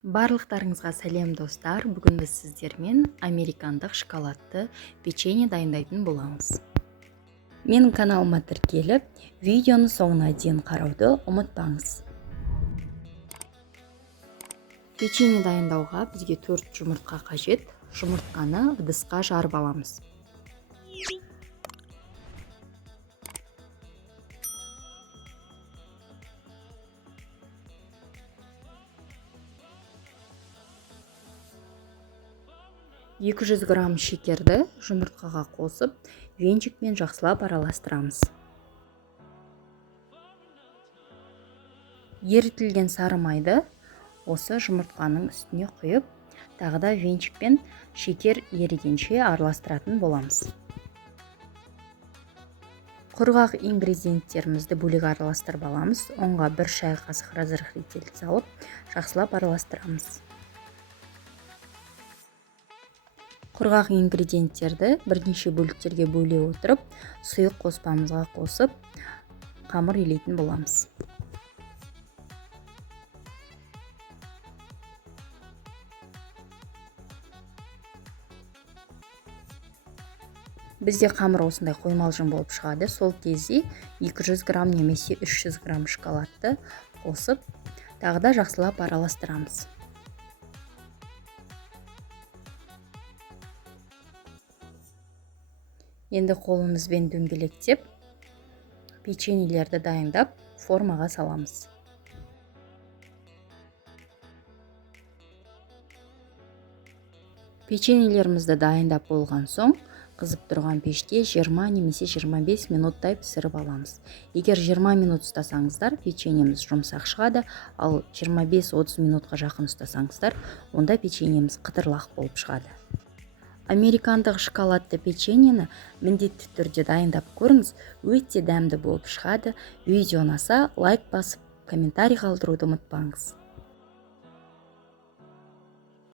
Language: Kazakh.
Барлықтарыңызға сәлем достар. Бүгін біз сіздермен американдық шоколадты печенье дайындайтын боламыз. Менің каналыма тіркеліп, видеоны соңына дейін қарауды ұмытпаңыз. Печенье дайындауға бізге 4 жұмыртқа қажет. Жұмыртқаны ыдысқа жарып аламыз. Екі жүз грамм шекерді жұмыртқаға қосып, венчикпен жақсылап араластырамыз. Ерітілген сары майды осы жұмыртқаның үстіне құйып, тағы да венчикпен шекер ерігенше араластыратын боламыз. Құрғақ ингредиенттерімізді бөлек араластырып аламыз. Оңға 1 шай қасық разрыхлитель салып, жақсылап араластырамыз. Құрғақ ингредиенттерді бірнеше бөліктерге бөле отырып, сұйық қоспамызға қосып, қамыр илейтін боламыз. Бізде қамыр осындай қоймалжың болып шығады. Сол кезде 200 грамм немесе 300 грамм шоколадты қосып, тағы да жақсылап араластырамыз. Енді қолымызбен дөңгелектеп, печеньелерді дайындап, формаға саламыз. Печеньелерімізді дайындап болған соң, қызып тұрған пеште 20 немесе 25 минуттай пісіріп аламыз. Егер 20 минут ұстасаңыздар, печеньеміз жұмсақ шығады, ал 25-30 минутқа жақын ұстасаңыздар, онда печеньеміз қытырлақ болып шығады. Американдық шоколадты печеньені міндетті түрде дайындап көріңіз, өте дәмді болып шығады. Видео ұнаса, лайк басып, комментарий қалдыруды ұмытпаңыз.